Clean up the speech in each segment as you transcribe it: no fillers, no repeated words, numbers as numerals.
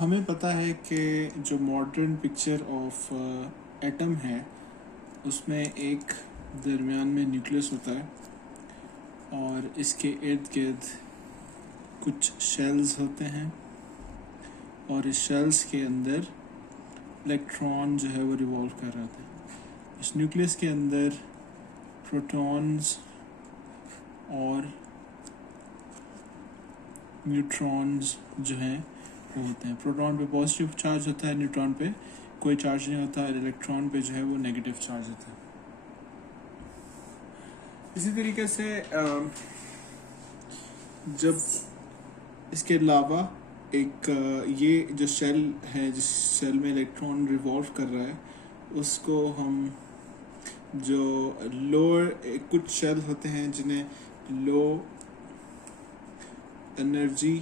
हमें पता है कि जो मॉडर्न पिक्चर ऑफ एटम है उसमें एक दरमियान में न्यूक्लियस होता है और इसके इर्द गिर्द कुछ शेल्स होते हैं और इस शेल्स के अंदर इलेक्ट्रॉन जो है वो रिवॉल्व कर रहे होते हैं। इस न्यूक्लियस के अंदर प्रोटॉन्स और न्यूट्रॉन्स जो हैं वो होते हैं। प्रोटॉन पे पॉजिटिव चार्ज होता है, न्यूट्रॉन पे कोई चार्ज नहीं होता और इलेक्ट्रॉन पे जो है वो नेगेटिव चार्ज होता है। इसी तरीके से जब इसके अलावा एक ये जो शेल है, जिस शेल में इलेक्ट्रॉन रिवॉल्व कर रहा है, उसको हम जो लोअर कुछ शेल होते हैं जिन्हें लो एनर्जी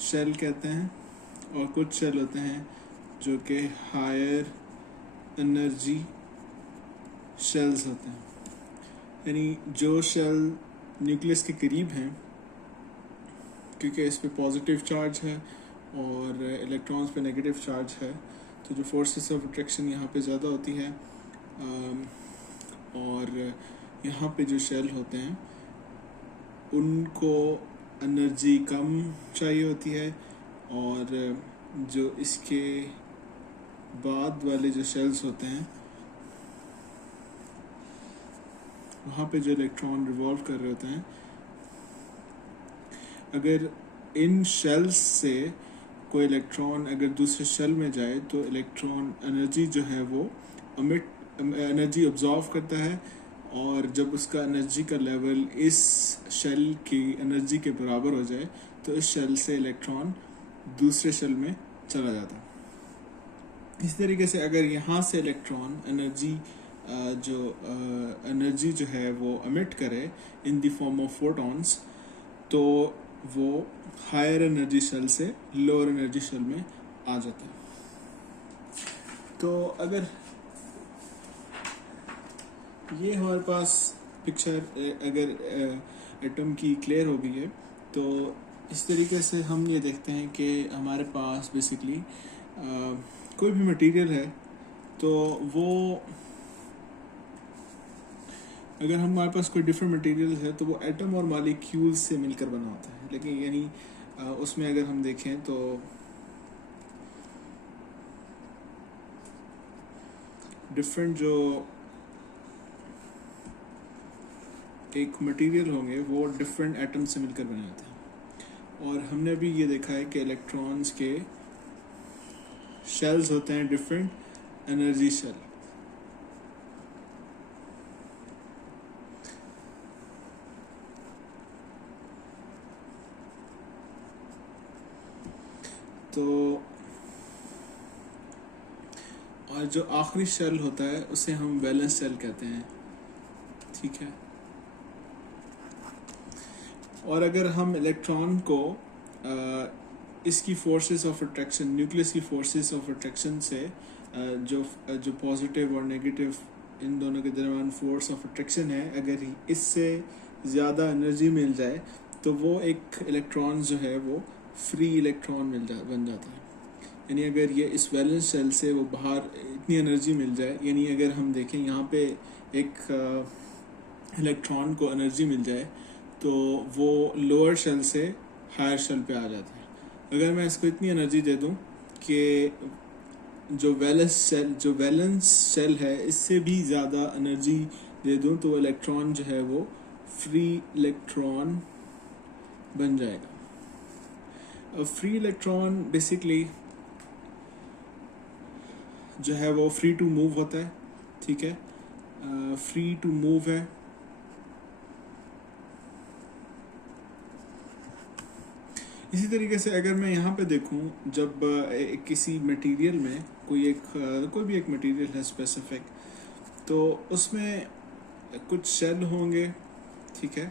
शेल कहते हैं और कुछ शेल होते हैं जो कि हायर एनर्जी शेल्स होते हैं। यानी जो शेल न्यूक्लियस के करीब हैं, क्योंकि इस पे पॉजिटिव चार्ज है और इलेक्ट्रॉन्स पे नेगेटिव चार्ज है, तो जो फोर्सेस ऑफ अट्रैक्शन यहाँ पे ज़्यादा होती है और यहाँ पे जो शेल होते हैं उनको एनर्जी कम चाहिए होती है और जो इसके बाद वाले जो शेल्स होते हैं वहाँ पे जो इलेक्ट्रॉन रिवॉल्व कर रहे होते हैं, अगर इन शेल्स से कोई इलेक्ट्रॉन अगर दूसरे शेल में जाए तो इलेक्ट्रॉन एनर्जी जो है वो एनर्जी ऑब्जॉर्व करता है और जब उसका एनर्जी का लेवल इस शेल की एनर्जी के बराबर हो जाए तो इस शेल से इलेक्ट्रॉन दूसरे शेल में चला जाता है। इस तरीके से अगर यहाँ से इलेक्ट्रॉन एनर्जी जो है वो एमिट करे in the form of photons, तो वो हायर एनर्जी शेल से लोअर एनर्जी शेल में आ जाता है। तो अगर ये हमारे पास पिक्चर अगर एटम की क्लियर हो गई है, तो इस तरीके से हम ये देखते हैं कि हमारे पास बेसिकली कोई भी मटेरियल है तो वो अगर हमारे पास कोई डिफरेंट मटेरियल है तो वो एटम और मॉलिक्यूल्स से मिलकर बना होता है। लेकिन यानी उसमें अगर हम देखें तो डिफरेंट जो एक मटेरियल होंगे वो डिफरेंट एटम से मिलकर बने होते हैं। और हमने भी ये देखा है कि इलेक्ट्रॉन्स के शेल्स होते हैं डिफरेंट एनर्जी शेल। तो और जो आखिरी शेल होता है उसे हम वैलेंस शेल कहते हैं, ठीक है। और अगर हम इलेक्ट्रॉन को इसकी फोर्सेस ऑफ अट्रैक्शन, न्यूक्लियस की फोर्सेस ऑफ अट्रैक्शन से जो पॉजिटिव और नेगेटिव इन दोनों के दरमियान फोर्स ऑफ अट्रैक्शन है, अगर इससे ज़्यादा एनर्जी मिल जाए तो वो एक इलेक्ट्रॉन जो है वो फ्री इलेक्ट्रॉन बन जाता है। यानी अगर ये इस वैलेंस शेल से वो बाहर इतनी एनर्जी मिल जाए, यानी अगर हम देखें यहाँ पे एक इलेक्ट्रॉन को एनर्जी मिल जाए तो वो लोअर शेल से हायर शेल पे आ जाता है। अगर मैं इसको इतनी एनर्जी दे दूं कि जो वैलेंस शेल है इससे भी ज़्यादा एनर्जी दे दूं तो इलेक्ट्रॉन जो है वो फ्री इलेक्ट्रॉन बन जाएगा। फ्री इलेक्ट्रॉन बेसिकली जो है वो फ्री टू मूव होता है, ठीक है। फ्री टू मूव है। इसी तरीके से अगर मैं यहाँ पे देखूँ, जब किसी मटेरियल में कोई भी एक मटेरियल है स्पेसिफिक, तो उसमें कुछ शेल होंगे, ठीक है।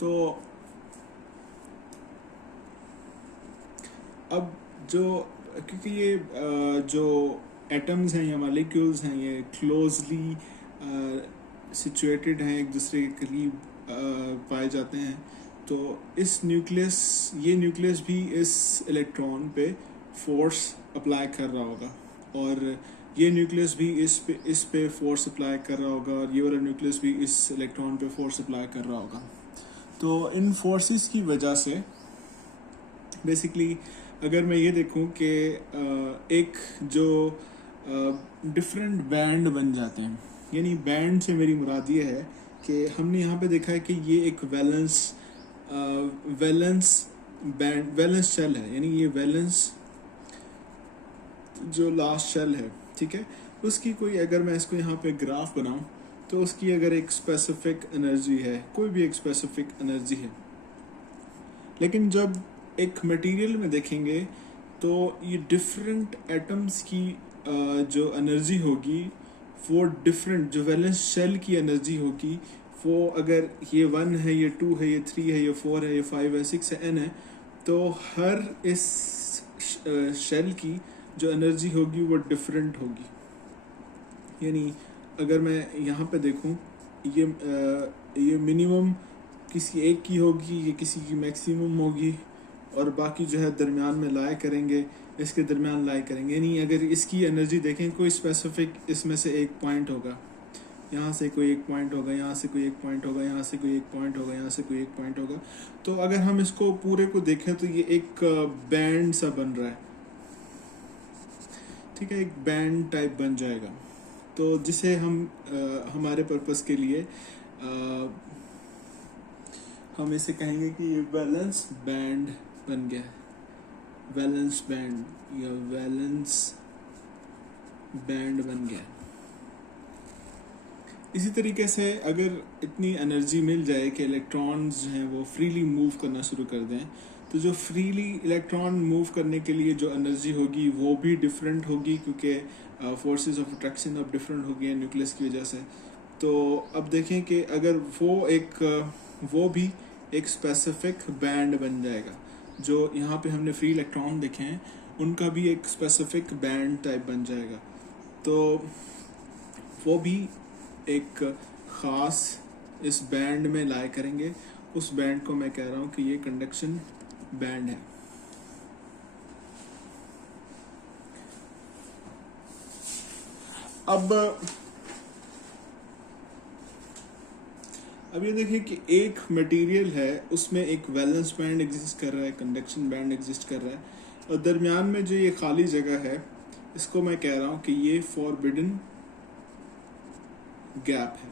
तो अब क्योंकि ये जो एटम्स हैं या मॉलिक्यूल्स हैं ये क्लोजली सिचुएटेड हैं, एक दूसरे के करीब पाए जाते हैं। तो ये न्यूक्लियस भी इस इलेक्ट्रॉन पे फोर्स अप्लाई कर रहा होगा, और ये न्यूक्लियस भी इस पे फोर्स अप्लाई कर रहा होगा, और ये वाला न्यूक्लियस भी इस इलेक्ट्रॉन पे फोर्स अप्लाई कर रहा होगा। तो इन फोर्सेस की वजह से बेसिकली अगर मैं ये देखूं कि एक जो डिफरेंट बैंड बन जाते हैं, यानी बैंड से मेरी मुराद ये है कि हमने यहाँ पे देखा है कि ये एक वैलेंस शेल है, यानी ये वैलेंस जो लास्ट शेल है, ठीक है, उसकी कोई, अगर मैं इसको यहाँ पे ग्राफ बनाऊं तो उसकी अगर एक स्पेसिफिक एनर्जी है, कोई भी एक स्पेसिफिक एनर्जी है, लेकिन जब एक मटेरियल में देखेंगे तो ये डिफरेंट एटम्स की जो एनर्जी होगी वो डिफरेंट, जो वैलेंस शेल की एनर्जी होगी वो, अगर ये 1 है, ये 2 है, ये 3 है, ये 4 है, ये 5 है, 6 है, n है, तो हर इस शेल की जो एनर्जी होगी वो डिफरेंट होगी। यानी अगर मैं यहाँ पे देखूँ, ये मिनिमम किसी एक की होगी, ये किसी की मैक्सिमम होगी, और बाकी जो है दरमियान में लाई करेंगे, इसके दरमियान लाई करेंगे। यानी अगर इसकी एनर्जी देखें, कोई स्पेसिफिक इसमें से एक पॉइंट होगा, यहाँ से कोई एक पॉइंट होगा, यहाँ से कोई एक पॉइंट होगा, यहाँ से कोई एक पॉइंट होगा, यहाँ से कोई एक पॉइंट होगा। तो अगर हम इसको पूरे को देखें तो ये एक बैंड सा बन रहा है, ठीक है, एक बैंड टाइप बन जाएगा। तो जिसे हम हमारे पर्पस के लिए हम इसे कहेंगे कि ये वैलेंस बैंड बन गया है, वैलेंस बैंड या वैलेंस बैंड बन गया। इसी तरीके से अगर इतनी एनर्जी मिल जाए कि इलेक्ट्रॉन्स जो हैं वो फ्रीली मूव करना शुरू कर दें, तो जो फ्रीली इलेक्ट्रॉन मूव करने के लिए जो एनर्जी होगी वो भी डिफरेंट होगी, क्योंकि फोर्सेस ऑफ अट्रैक्शन अब डिफरेंट हो गई हैं न्यूक्लियस की वजह से। तो अब देखें कि अगर वो भी एक स्पेसिफिक बैंड बन जाएगा, जो यहाँ पे हमने फ्री इलेक्ट्रॉन देखे हैं उनका भी एक स्पेसिफिक बैंड टाइप बन जाएगा। तो वो भी एक ख़ास इस बैंड में लाए करेंगे। उस बैंड को मैं कह रहा हूँ कि ये कंडक्शन बैंड है। अब ये देखिए कि एक मटेरियल है, उसमें एक वैलेंस बैंड एग्जिस्ट कर रहा है, कंडक्शन बैंड एग्जिस्ट कर रहा है, और दरमियान में जो ये खाली जगह है इसको मैं कह रहा हूँ कि ये फॉरबिडन गैप है।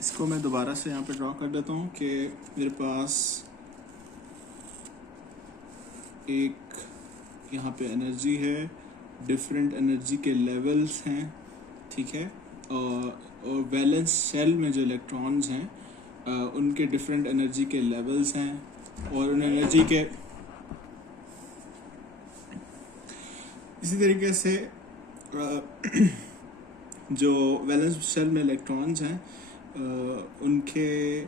इसको मैं दोबारा से यहाँ पे ड्रॉ कर देता हूँ कि मेरे पास एक यहाँ पे एनर्जी है, डिफरेंट एनर्जी के लेवल्स हैं, ठीक है, और वैलेंस शेल में जो इलेक्ट्रॉन्स हैं उनके डिफरेंट एनर्जी के लेवल्स हैं, और उन एनर्जी के इसी तरीके से जो वैलेंस शेल में इलेक्ट्रॉन्स हैं उनके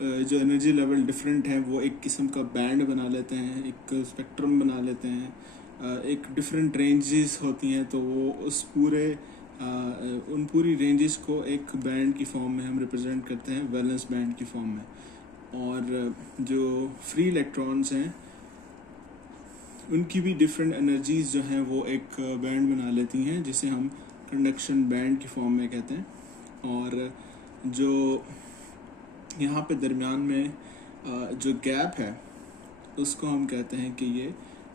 जो एनर्जी लेवल डिफरेंट हैं, वो एक किस्म का बैंड बना लेते हैं, एक स्पेक्ट्रम बना लेते हैं, एक डिफरेंट रेंजेस होती हैं, तो वो उस उन पूरी रेंजेस को एक बैंड की फॉर्म में हम रिप्रेजेंट करते हैं, वैलेंस बैंड की फॉर्म में। और जो फ्री इलेक्ट्रॉन्स हैं उनकी भी डिफरेंट एनर्जीज जो हैं वो एक बैंड बना लेती हैं, जिसे हम कंडक्शन बैंड की फॉर्म में कहते हैं। और जो यहाँ पे दरमियान में जो गैप है उसको हम कहते हैं कि ये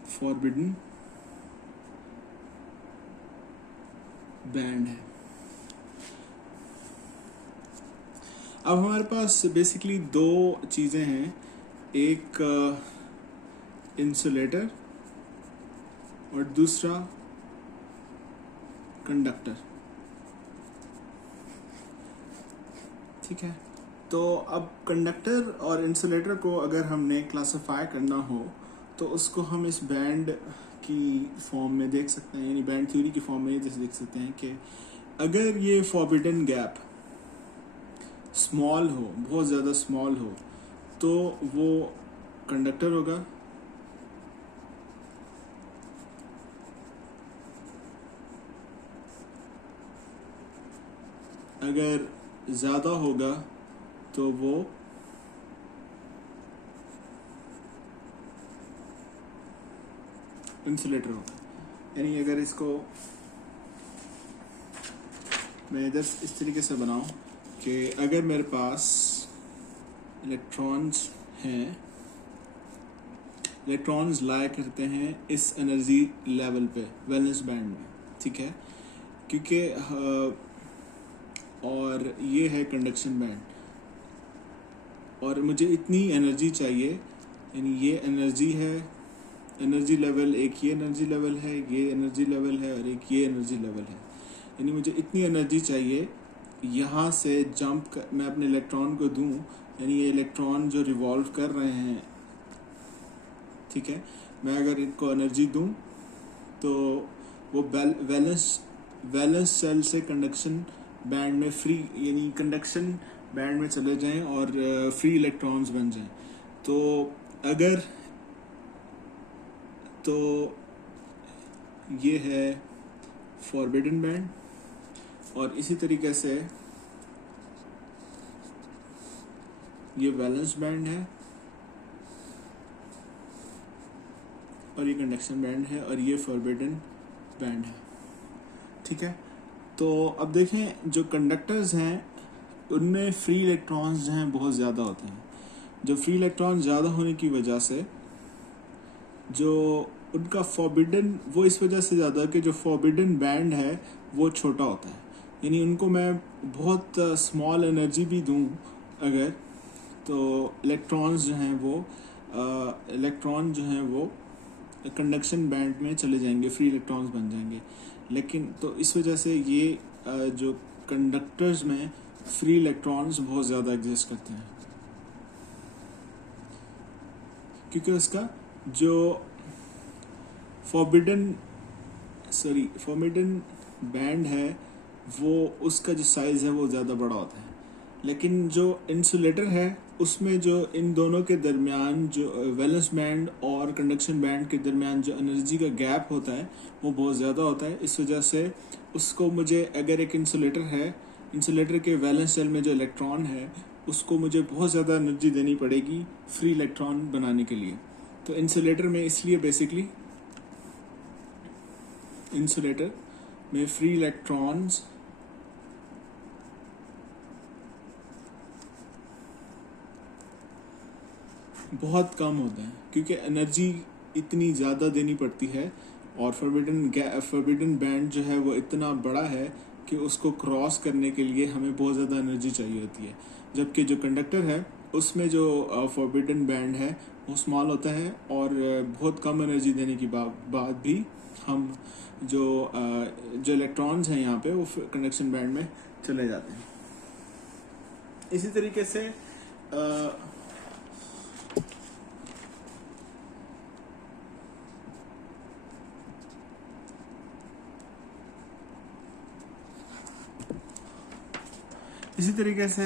फॉरबिडन बैंड है। अब हमारे पास बेसिकली दो चीज़ें हैं, एक इंसुलेटर और दूसरा कंडक्टर, ठीक है। तो अब कंडक्टर और इंसुलेटर को अगर हमने क्लासिफाई करना हो तो उसको हम इस बैंड की फॉर्म में देख सकते हैं, यानी बैंड थ्योरी की फॉर्म में ये देख सकते हैं कि अगर ये फॉरबिडन गैप स्मॉल हो, बहुत ज़्यादा स्मॉल हो, तो वो कंडक्टर होगा, अगर ज़्यादा होगा तो वो इंसुलेटर होगा। यानी अगर इसको मैं इधर इस तरीके से बनाऊं कि अगर मेरे पास इलेक्ट्रॉन्स हैं, इलेक्ट्रॉन्स लाया करते हैं इस एनर्जी लेवल पे वैलेंस बैंड में, ठीक है, क्योंकि और ये है कंडक्शन बैंड, और मुझे इतनी एनर्जी चाहिए, यानी ये एनर्जी है, एनर्जी लेवल, एक ये एनर्जी लेवल है, ये एनर्जी लेवल है, और एक ये एनर्जी लेवल है, यानी मुझे इतनी एनर्जी चाहिए यहाँ से जंप मैं अपने इलेक्ट्रॉन को दूं, यानी ये इलेक्ट्रॉन जो रिवॉल्व कर रहे हैं, ठीक है, मैं अगर इनको एनर्जी दूं तो वो वैलेंस सेल से कंडक्शन बैंड में फ्री, यानी कंडक्शन बैंड में चले जाएं और फ्री इलेक्ट्रॉन्स बन जाएं। तो अगर तो ये है फॉरबिडन बैंड, और इसी तरीके से ये वैलेंस बैंड है, और ये कंडक्शन बैंड है, और ये फॉरबिडन बैंड है, ठीक है। तो अब देखें, जो कंडक्टर्स हैं उनमें फ्री इलेक्ट्रॉन्स जो हैं बहुत ज़्यादा होते हैं। जो फ्री इलेक्ट्रॉन ज़्यादा होने की वजह से जो उनका फॉरबिडन, वो इस वजह से ज़्यादा कि जो फॉरबिडन बैंड है वो छोटा होता है, यानी उनको मैं बहुत स्मॉल एनर्जी भी दूं अगर, तो इलेक्ट्रॉन जो हैं वो कंडक्शन बैंड में चले जाएंगे, फ्री इलेक्ट्रॉन्स बन जाएंगे। लेकिन तो इस वजह से ये जो कंडक्टर्स में फ्री इलेक्ट्रॉन्स बहुत ज़्यादा एग्जिस्ट करते हैं, क्योंकि उसका जो फॉरबिडन बैंड है वो, उसका जो साइज़ है वो ज़्यादा बड़ा होता है। लेकिन जो इंसुलेटर है उसमें जो इन दोनों के दरमियान, जो वैलेंस बैंड और कंडक्शन बैंड के दरमियान जो एनर्जी का गैप होता है वो बहुत ज़्यादा होता है। इस वजह से उसको मुझे, अगर एक इंसुलेटर है, इंसुलेटर के वैलेंस सेल में जो इलेक्ट्रॉन है उसको मुझे बहुत ज़्यादा एनर्जी देनी पड़ेगी फ्री इलेक्ट्रॉन बनाने के लिए। तो इंसुलेटर में इसलिए बेसिकली इंसुलेटर में फ्री इलेक्ट्रॉन्स बहुत कम होते हैं, क्योंकि एनर्जी इतनी ज़्यादा देनी पड़ती है, और फॉरबिडन बैंड जो है वो इतना बड़ा है कि उसको क्रॉस करने के लिए हमें बहुत ज़्यादा एनर्जी चाहिए होती है। जबकि जो कंडक्टर है उसमें जो फॉरबिडन बैंड है वो स्मॉल होता है, और बहुत कम एनर्जी देने की बाद भी हम जो इलेक्ट्रॉन्स हैं यहाँ पे वो कंडक्शन बैंड में चले जाते हैं। इसी तरीके से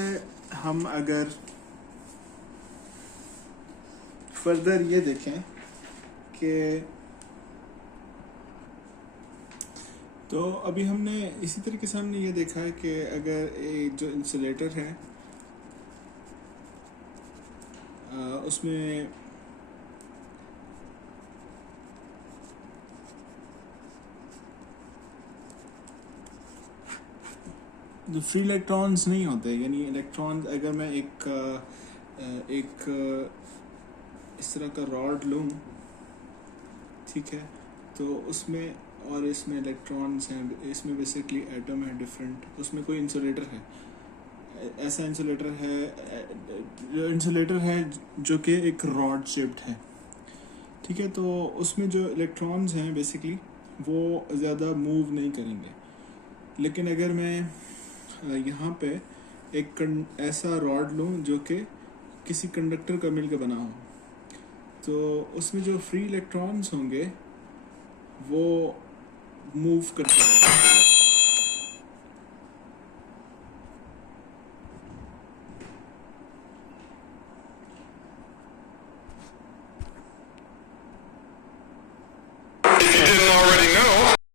हम अगर फर्दर ये देखें कि, तो अभी हमने इसी तरीके से हमने ये देखा है कि अगर एक जो इंसुलेटर है उसमें जो फ्री इलेक्ट्रॉन्स नहीं होते, यानी इलेक्ट्रॉन्स, अगर मैं एक इस तरह का रॉड लूँ, ठीक है, तो उसमें और इसमें इलेक्ट्रॉन्स हैं, इसमें बेसिकली एटम है डिफरेंट, उसमें कोई इंसुलेटर है, ऐसा इंसुलेटर है जो कि एक रॉड शेप्ड है, ठीक है। तो उसमें जो इलेक्ट्रॉन्स हैं बेसिकली वो ज़्यादा मूव नहीं करेंगे। लेकिन अगर मैं यहाँ पे एक ऐसा रॉड लूँ जो कि किसी कंडक्टर का मिल के बना हो, तो उसमें जो फ्री इलेक्ट्रॉन्स होंगे वो मूव करते हैं।